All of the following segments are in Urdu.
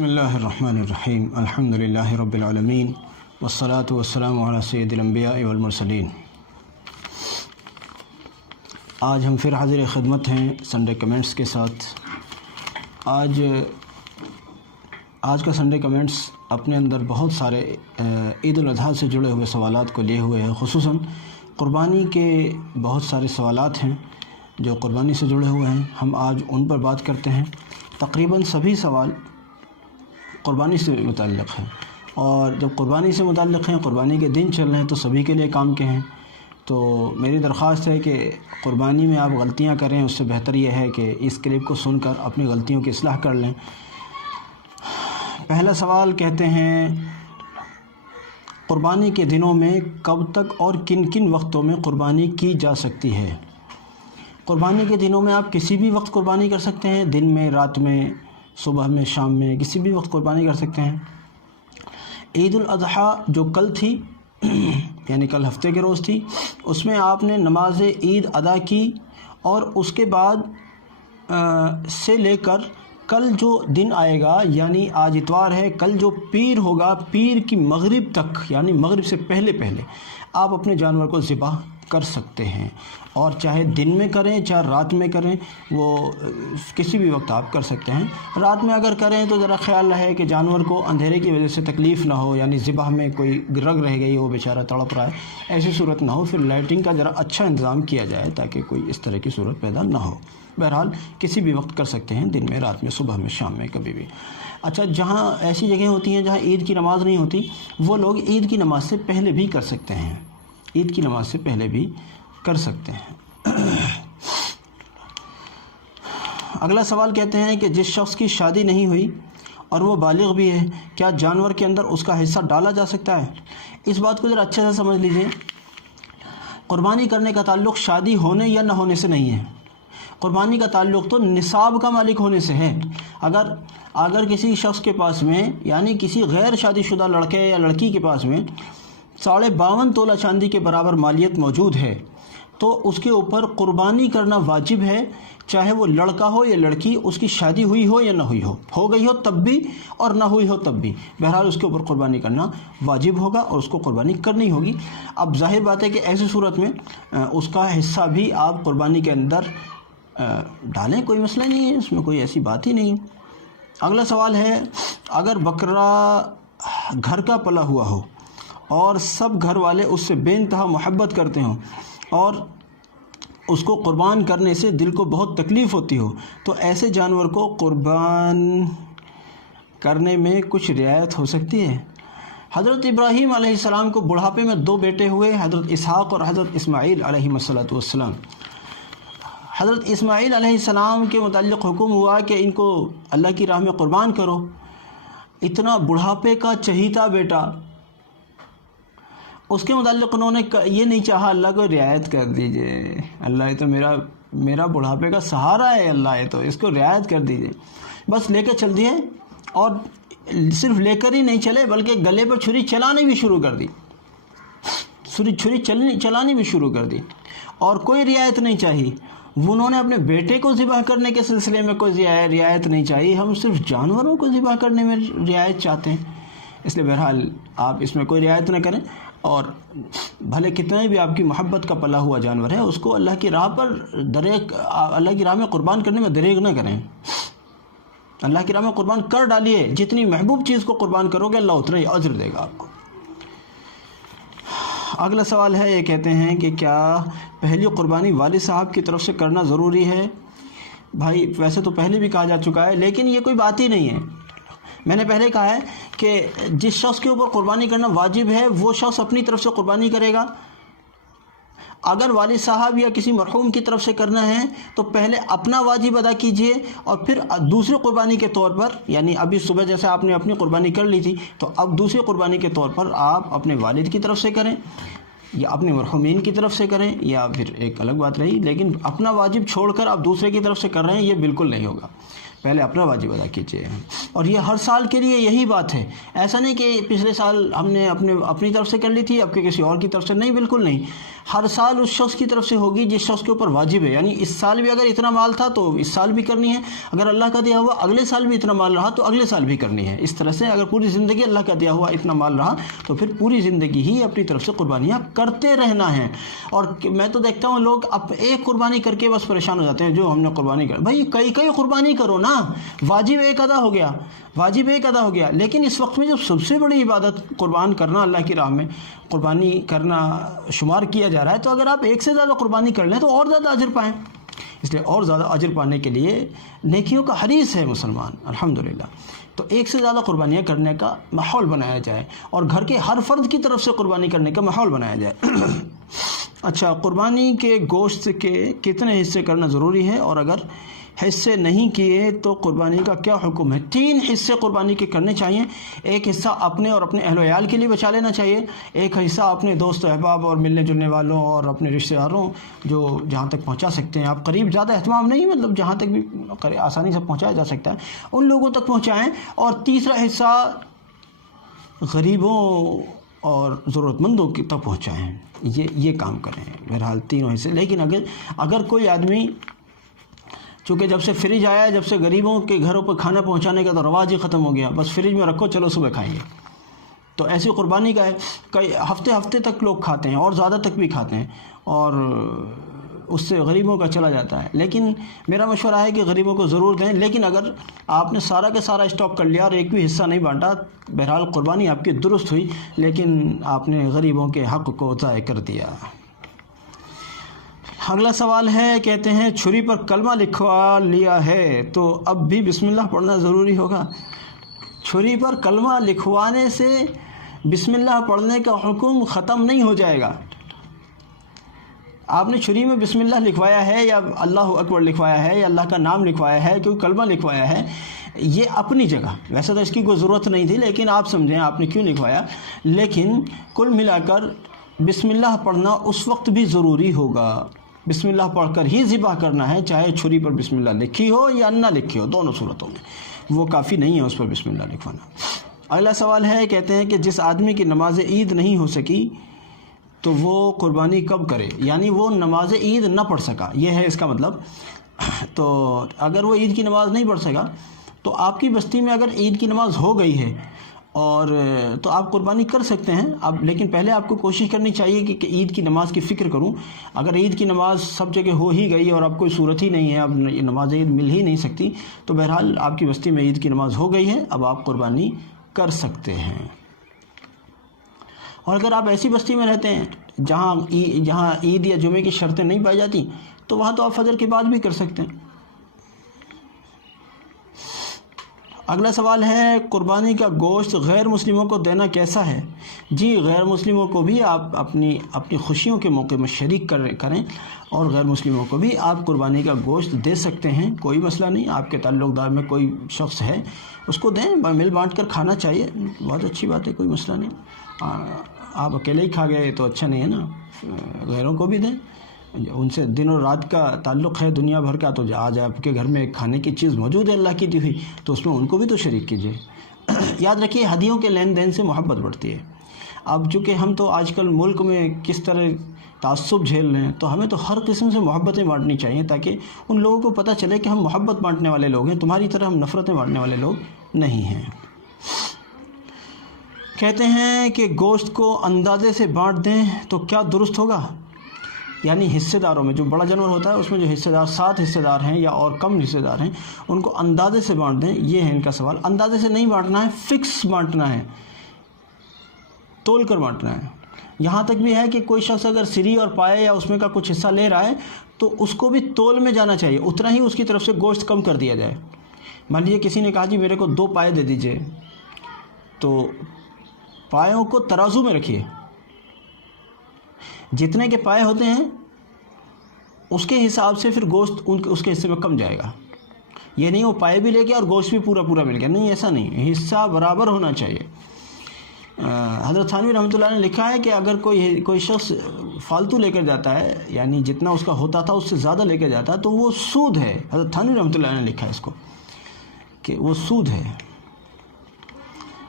بسم اللہ الرحمن الرحیم الحمدللہ رب العالمین والصلاة والسلام علی سید الانبیاء والمرسلین۔ آج ہم پھر حاضر خدمت ہیں سنڈے کمنٹس کے ساتھ۔ آج کا سنڈے کمنٹس اپنے اندر بہت سارے عید الاضحیٰ سے جڑے ہوئے سوالات کو لیے ہوئے ہیں، خصوصاً قربانی کے بہت سارے سوالات ہیں جو قربانی سے جڑے ہوئے ہیں، ہم آج ان پر بات کرتے ہیں۔ تقریباً سبھی سوال قربانی سے متعلق ہیں، اور جب قربانی سے متعلق ہیں، قربانی کے دن چل رہے ہیں تو سبھی کے لیے کام کے ہیں۔ تو میری درخواست ہے کہ قربانی میں آپ غلطیاں کریں، اس سے بہتر یہ ہے کہ اس کلپ کو سن کر اپنی غلطیوں کی اصلاح کر لیں۔ پہلا سوال کہتے ہیں، قربانی کے دنوں میں کب تک اور کن کن وقتوں میں قربانی کی جا سکتی ہے؟ قربانی کے دنوں میں آپ کسی بھی وقت قربانی کر سکتے ہیں، دن میں، رات میں، صبح میں، شام میں، کسی بھی وقت قربانی کر سکتے ہیں۔ عید الاضحیٰ جو کل تھی یعنی کل ہفتے کے روز تھی، اس میں آپ نے نماز عید ادا کی، اور اس کے بعد سے لے کر کل جو دن آئے گا، یعنی آج اتوار ہے، کل جو پیر ہوگا، پیر کی مغرب تک، یعنی مغرب سے پہلے آپ اپنے جانور کو ذبح کر سکتے ہیں، اور چاہے دن میں کریں چاہے رات میں کریں، وہ کسی بھی وقت آپ کر سکتے ہیں۔ رات میں اگر کریں تو ذرا خیال رہے کہ جانور کو اندھیرے کی وجہ سے تکلیف نہ ہو، یعنی ذبح میں کوئی رگ رہ گئی، وہ بیچارہ تڑپ رہا ہے، ایسی صورت نہ ہو، پھر لائٹنگ کا ذرا اچھا انتظام کیا جائے تاکہ کوئی اس طرح کی صورت پیدا نہ ہو۔ بہرحال کسی بھی وقت کر سکتے ہیں، دن میں، رات میں، صبح میں، شام میں، کبھی بھی۔ اچھا، جہاں ایسی جگہیں ہوتی ہیں جہاں عید کی نماز نہیں ہوتی، وہ لوگ عید کی نماز سے پہلے بھی کر سکتے ہیں، عید کی نماز سے پہلے بھی کر سکتے ہیں۔ اگلا سوال کہتے ہیں کہ جس شخص کی شادی نہیں ہوئی اور وہ بالغ بھی ہے، کیا جانور کے اندر اس کا حصہ ڈالا جا سکتا ہے؟ اس بات کو ذرا اچھے سے سمجھ لیجئے۔ قربانی کرنے کا تعلق شادی ہونے یا نہ ہونے سے نہیں ہے، قربانی کا تعلق تو نصاب کا مالک ہونے سے ہے۔ اگر کسی شخص کے پاس میں، یعنی کسی غیر شادی شدہ لڑکے یا لڑکی کے پاس میں 52.5 تولہ چاندی کے برابر مالیت موجود ہے، تو اس کے اوپر قربانی کرنا واجب ہے، چاہے وہ لڑکا ہو یا لڑکی، اس کی شادی ہوئی ہو یا نہ ہوئی ہو گئی ہو تب بھی اور نہ ہوئی ہو تب بھی، بہرحال اس کے اوپر قربانی کرنا واجب ہوگا اور اس کو قربانی کرنی ہوگی۔ اب ظاہر بات ہے کہ ایسی صورت میں اس کا حصہ بھی آپ قربانی کے اندر ڈالیں، کوئی مسئلہ نہیں ہے، اس میں کوئی ایسی بات ہی نہیں۔ اگلا سوال ہے، اگر بکرا گھر کا پلا ہوا ہو اور سب گھر والے اس سے بے انتہا محبت کرتے ہوں اور اس کو قربان کرنے سے دل کو بہت تکلیف ہوتی ہو، تو ایسے جانور کو قربان کرنے میں کچھ رعایت ہو سکتی ہے؟ حضرت ابراہیم علیہ السلام کو بڑھاپے میں 2 بیٹے ہوئے، حضرت اسحاق اور حضرت اسماعیل علیہ السلام۔ حضرت اسماعیل علیہ السلام کے متعلق حکم ہوا کہ ان کو اللہ کی راہ میں قربان کرو۔ اتنا بڑھاپے کا چہیتا بیٹا، اس کے متعلق انہوں نے یہ نہیں چاہا اللہ کو رعایت کر دیجئے، اللہ یہ تو میرا بڑھاپے کا سہارا ہے، اللہ یہ تو اس کو رعایت کر دیجئے، بس لے کے چل دیے، اور صرف لے کر ہی نہیں چلے بلکہ گلے پر چھری چلانی بھی شروع کر دی، چھری چلانی بھی شروع کر دی، اور کوئی رعایت نہیں چاہی۔ انہوں نے اپنے بیٹے کو ذبح کرنے کے سلسلے میں کوئی رعایت نہیں چاہی، ہم صرف جانوروں کو ذبح کرنے میں رعایت چاہتے ہیں، اس لیے بہرحال آپ اس میں کوئی رعایت نہ کریں، اور بھلے کتنے بھی آپ کی محبت کا پلا ہوا جانور ہے، اس کو اللہ کی راہ پر اللہ کی راہ میں قربان کرنے میں دریغ نہ کریں، اللہ کی راہ میں قربان کر ڈالیے، جتنی محبوب چیز کو قربان کرو گے اللہ اتنا ہی اجر دے گا آپ کو۔ اگلا سوال ہے، یہ کہتے ہیں کہ کیا پہلی قربانی والد صاحب کی طرف سے کرنا ضروری ہے؟ بھائی ویسے تو پہلے بھی کہا جا چکا ہے، لیکن یہ کوئی بات ہی نہیں ہے۔ میں نے پہلے کہا ہے کہ جس شخص کے اوپر قربانی کرنا واجب ہے وہ شخص اپنی طرف سے قربانی کرے گا۔ اگر والد صاحب یا کسی مرحوم کی طرف سے کرنا ہے تو پہلے اپنا واجب ادا کیجئے، اور پھر دوسری قربانی کے طور پر، یعنی ابھی صبح جیسے آپ نے اپنی قربانی کر لی تھی، تو اب دوسری قربانی کے طور پر آپ اپنے والد کی طرف سے کریں یا اپنے مرحومین کی طرف سے کریں، یا پھر ایک الگ بات رہی، لیکن اپنا واجب چھوڑ کر آپ دوسرے کی طرف سے کر رہے ہیں، یہ بالکل نہیں ہوگا۔ پہلے اپنا واجب ادا کیجیے، اور یہ ہر سال کے لیے یہی بات ہے، ایسا نہیں کہ پچھلے سال ہم نے اپنی طرف سے کر لی تھی اب کہ کسی اور کی طرف سے، نہیں، بالکل نہیں۔ ہر سال اس شخص کی طرف سے ہوگی جس شخص کے اوپر واجب ہے، یعنی اس سال بھی اگر اتنا مال تھا تو اس سال بھی کرنی ہے، اگر اللہ کا دیا ہوا اگلے سال بھی اتنا مال رہا تو اگلے سال بھی کرنی ہے۔ اس طرح سے اگر پوری زندگی اللہ کا دیا ہوا اتنا مال رہا تو پھر پوری زندگی ہی اپنی طرف سے قربانیاں کرتے رہنا ہے۔ اور میں تو دیکھتا ہوں لوگ اب ایک قربانی کر کے بس پریشان ہو جاتے ہیں، جو ہم نے قربانی کر، بھائی کئی قربانی کرو نا، واجب ایک ادا ہو گیا، واجب ایک ادا ہو گیا، لیکن اس وقت میں جب سب سے بڑی عبادت قربان کرنا اللہ کی راہ میں قربانی کرنا شمار کیا جا رہا ہے، تو اگر آپ ایک سے زیادہ قربانی کر لیں تو اور زیادہ اجر پائیں۔ اس لیے اور زیادہ اجر پانے کے لیے نیکیوں کا حریص ہے مسلمان الحمدللہ، تو ایک سے زیادہ قربانیاں کرنے کا ماحول بنایا جائے اور گھر کے ہر فرد کی طرف سے قربانی کرنے کا ماحول بنایا جائے۔ اچھا، قربانی کے گوشت کے کتنے حصے کرنا ضروری ہے، اور اگر حصے نہیں کیے تو قربانی کا کیا حکم ہے؟ 3 حصے قربانی کے کرنے چاہیے۔ ایک حصہ اپنے اور اپنے اہل و عیال کے لیے بچا لینا چاہیے، ایک حصہ اپنے دوست و احباب اور ملنے جلنے والوں اور اپنے رشتہ داروں جو جہاں تک پہنچا سکتے ہیں آپ قریب، زیادہ اہتمام نہیں، مطلب جہاں تک بھی آسانی سے پہنچایا جا سکتا ہے ان لوگوں تک پہنچائیں، اور تیسرا حصہ غریبوں اور ضرورت مندوں تک پہنچائیں۔ یہ کام کریں بہرحال 3 حصے۔ لیکن اگر کوئی آدمی، چونکہ جب سے فریج آیا ہے، جب سے غریبوں کے گھروں پر کھانا پہنچانے کا تو رواج ہی ختم ہو گیا، بس فریج میں رکھو چلو صبح کھائیں گے، تو ایسی قربانی کا ہے کئی ہفتے تک لوگ کھاتے ہیں اور زیادہ تک بھی کھاتے ہیں، اور اس سے غریبوں کا چلا جاتا ہے۔ لیکن میرا مشورہ ہے کہ غریبوں کو ضرور دیں، لیکن اگر آپ نے سارا کا سارا اسٹاک کر لیا اور ایک بھی حصہ نہیں بانٹا، بہرحال قربانی آپ کی درست ہوئی لیکن آپ نے غریبوں کے حق کو ضائع کر دیا۔ اگلا سوال ہے، کہتے ہیں چھری پر کلمہ لکھوا لیا ہے تو اب بھی بسم اللہ پڑھنا ضروری ہوگا؟ چھری پر کلمہ لکھوانے سے بسم اللہ پڑھنے کا حکم ختم نہیں ہو جائے گا۔ آپ نے چھری میں بسم اللہ لکھوایا ہے یا اللہ اکبر لکھوایا ہے یا اللہ کا نام لکھوایا ہے، کوئی کلمہ لکھوایا ہے، یہ اپنی جگہ، ویسے تو اس کی کوئی ضرورت نہیں تھی لیکن آپ سمجھیں آپ نے کیوں لکھوایا، لیکن کل ملا کر بسم اللہ پڑھنا اس وقت بھی ضروری ہوگا۔ بسم اللہ پڑھ کر ہی ذبح کرنا ہے، چاہے چھری پر بسم اللہ لکھی ہو یا نہ لکھی ہو، دونوں صورتوں میں وہ کافی نہیں ہے اس پر بسم اللہ لکھوانا۔ اگلا سوال ہے، کہتے ہیں کہ جس آدمی کی نماز عید نہیں ہو سکی تو وہ قربانی کب کرے؟ یعنی وہ نماز عید نہ پڑھ سکا، یہ ہے اس کا مطلب۔ تو اگر وہ عید کی نماز نہیں پڑھ سکا تو آپ کی بستی میں اگر عید کی نماز ہو گئی ہے اور تو آپ قربانی کر سکتے ہیں اب، لیکن پہلے آپ کو کوشش کرنی چاہیے کہ عید کی نماز کی فکر کروں۔ اگر عید کی نماز سب جگہ ہو ہی گئی اور اب کوئی صورت ہی نہیں ہے، اب نماز عید مل ہی نہیں سکتی، تو بہرحال آپ کی بستی میں عید کی نماز ہو گئی ہے، اب آپ قربانی کر سکتے ہیں۔ اور اگر آپ ایسی بستی میں رہتے ہیں جہاں عید یا جمعے کی شرطیں نہیں پائی جاتی تو وہاں تو آپ فجر کے بعد بھی کر سکتے ہیں۔ اگلا سوال ہے، قربانی کا گوشت غیر مسلموں کو دینا کیسا ہے؟ جی، غیر مسلموں کو بھی آپ اپنی خوشیوں کے موقع میں شریک کریں اور غیر مسلموں کو بھی آپ قربانی کا گوشت دے سکتے ہیں، کوئی مسئلہ نہیں۔ آپ کے تعلق دار میں کوئی شخص ہے اس کو دیں، مل بانٹ کر کھانا چاہیے، بہت اچھی بات ہے، کوئی مسئلہ نہیں۔ آپ اکیلے ہی کھا گئے تو اچھا نہیں ہے نا، غیروں کو بھی دیں، ان سے دن اور رات کا تعلق ہے دنیا بھر کا، تو آج آپ کے گھر میں کھانے کی چیز موجود ہے اللہ کی دی ہوئی، تو اس میں ان کو بھی تو شریک کیجیے۔ یاد رکھیے، ہدیوں کے لین دین سے محبت بڑھتی ہے۔ اب چونکہ ہم تو آج کل ملک میں کس طرح تعصب جھیل رہے ہیں، تو ہمیں تو ہر قسم سے محبتیں بانٹنی چاہیے تاکہ ان لوگوں کو پتہ چلے کہ ہم محبت بانٹنے والے لوگ ہیں، تمہاری طرح ہم نفرتیں بانٹنے والے لوگ نہیں ہیں۔ کہتے ہیں کہ گوشت کو اندازے سے بانٹ دیں تو کیا درست ہوگا؟ یعنی حصے داروں میں جو بڑا جانور ہوتا ہے اس میں جو حصے دار 7 حصے دار ہیں یا اور کم حصے دار ہیں ان کو اندازے سے بانٹ دیں، یہ ہے ان کا سوال۔ اندازے سے نہیں بانٹنا ہے، فکس بانٹنا ہے، تول کر بانٹنا ہے۔ یہاں تک بھی ہے کہ کوئی شخص اگر سری اور پائے یا اس میں کا کچھ حصہ لے رہا ہے تو اس کو بھی تول میں جانا چاہیے، اتنا ہی اس کی طرف سے گوشت کم کر دیا جائے۔ مان لیجیے کسی نے کہا جی میرے کو 2 پائے دے دیجئے، تو پایوں کو ترازو میں رکھیے، جتنے کے پائے ہوتے ہیں اس کے حساب سے پھر گوشت اس کے حصے میں کم جائے گا۔ یہ نہیں وہ پائے بھی لے گیا اور گوشت بھی پورا مل گیا، نہیں، ایسا نہیں، حصہ برابر ہونا چاہیے۔ حضرت تھانوی رحمۃ اللہ نے لکھا ہے کہ اگر کوئی شخص فالتو لے کر جاتا ہے، یعنی جتنا اس کا ہوتا تھا اس سے زیادہ لے کر جاتا ہے، تو وہ سود ہے۔ حضرت تھانوی رحمۃ اللہ نے لکھا ہے اس کو کہ وہ سود ہے۔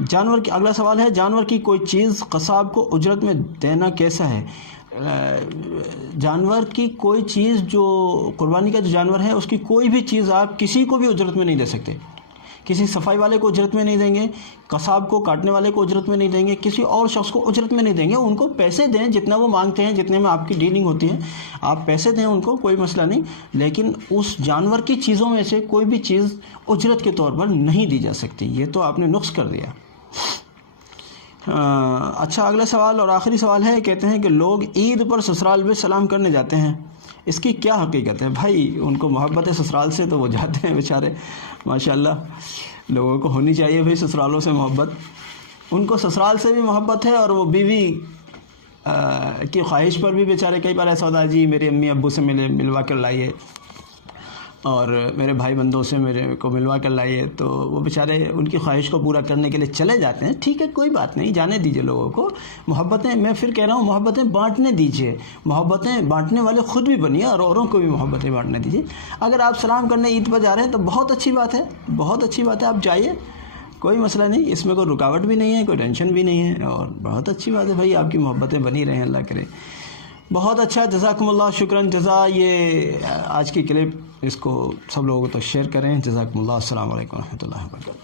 اگلا سوال ہے، جانور کی کوئی چیز قصاب کو اجرت میں دینا کیسا ہے؟ جانور کی کوئی چیز جو قربانی کا جو جانور ہے اس کی کوئی بھی چیز آپ کسی کو بھی اجرت میں نہیں دے سکتے. کسی صفائی والے کو اجرت میں نہیں دیں گے, قصاب کو کاٹنے والے کو اجرت میں نہیں دیں گے, کسی اور شخص کو اجرت میں نہیں دیں گے. ان کو پیسے دیں جتنا وہ مانگتے ہیں, جتنے میں آپ کی ڈیلنگ ہوتی ہے, آپ پیسے دیں ان کو, کوئی مسئلہ نہیں. لیکن اس جانور کی چیزوں میں سے کوئی بھی چیز اجرت کے طور پر نہیں دی جا سکتی. یہ تو آپ نے نقص کر دیا. اچھا, اگلا سوال اور آخری سوال ہے. کہتے ہیں کہ لوگ عید پر سسرال میں سلام کرنے جاتے ہیں, اس کی کیا حقیقت ہے؟ بھائی ان کو محبت ہے سسرال سے تو وہ جاتے ہیں بیچارے. ماشاءاللہ لوگوں کو ہونی چاہیے بھائی سسرالوں سے محبت. ان کو سسرال سے بھی محبت ہے, اور وہ بیوی کی خواہش پر بھی بیچارے کئی بار ایسا ہوتا ہے جی میرے امی ابو سے ملوا کر لائیے, اور میرے بھائی بندوں سے میرے کو ملوا کر لائیے. تو وہ بیچارے ان کی خواہش کو پورا کرنے کے لیے چلے جاتے ہیں. ٹھیک ہے, کوئی بات نہیں, جانے دیجئے لوگوں کو. محبتیں, میں پھر کہہ رہا ہوں, محبتیں بانٹنے دیجئے. محبتیں بانٹنے والے خود بھی بنیے اور اوروں کو بھی محبتیں بانٹنے دیجئے. اگر آپ سلام کرنے عید پر جا رہے ہیں تو بہت اچھی بات ہے, بہت اچھی بات ہے, آپ جائیے, کوئی مسئلہ نہیں. اس میں کوئی رکاوٹ بھی نہیں ہے, کوئی ٹینشن بھی نہیں ہے, اور بہت اچھی بات ہے بھائی, آپ کی محبتیں بنی رہیں, اللہ کرے. بہت اچھا, جزاکم اللہ, شکراً جزا. یہ آج کی کلپ اس کو سب لوگوں کو تو شیئر کریں. جزاکم اللہ. السلام علیکم ورحمۃ اللہ وبرکاتہ.